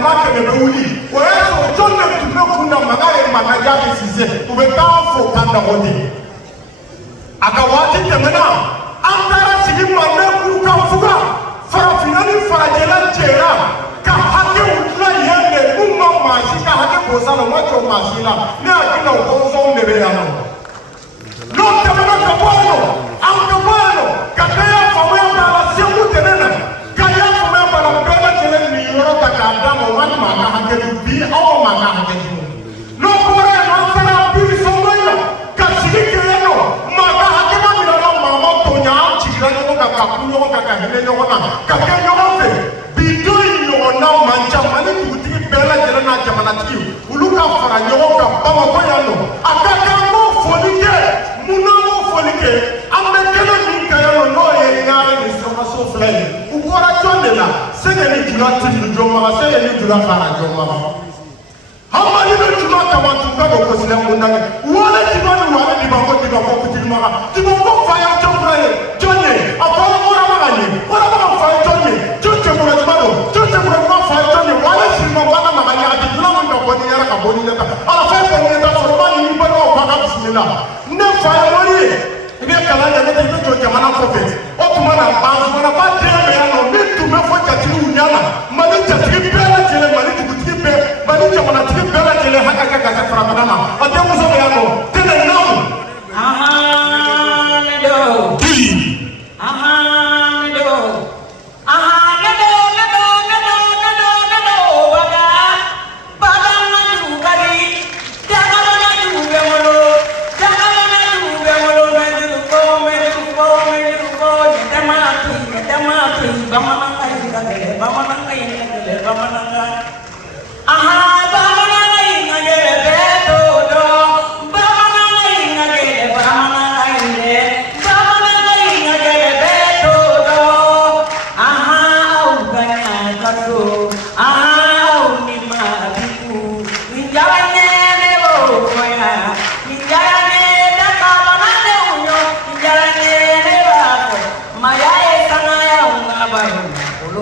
jama ke be wuli o ya so jonne tume kunda magare magaja be size u be ta fo kanda wodi aka wati temena antara sigi manne kuru ka fuga farafinani farajela jera ka hake utla yende umma mashi ka hake bosano macho mashila ne akina ukonzo ndebe yano no temena ka bono auto bono ka kaya fawe bala simu tenena kaya fawe bala bela tele ni yoro ta ka damo man maka hake bi awo maka hake no bore no sana bi so moyo ka sigi keno maka hake ma mi no mama to nya chira no ka kunyo ka hele no na ka kenyo fe bido yo na mancha mani tuti bela jela na jamana ti uluka fara nyogo ka bama ko yano akaka mo folike muna mo folike ambe kele ni kayo no ye ngare ni so so flay ukora tonde la sege ni jula ti joma sege ni jula fara joma hamani no juma ka wantu ka ko sile munda wala ti ba no wala ti ba ko ti ma ti ba ko fa ya jomra ye jonye apala mora magani wala ba fa jonye jonye mo ti ba do jonye mo fa jonye wala si mo bana magani ati jula mo ko ni yara ka boni neta ala fa ko ni neta so ba ni ba no ba ka bismillah ne fa ya mori ni kala ya ne ti jo jamana ko fe o tuma na ba so na ba de me ya no mi tu me fo cha ti unyana mani cha ti be la tele mani ti ti be mani jamana ti be la tele haka ka ka fra manama o te mo so ya no tele no Aha,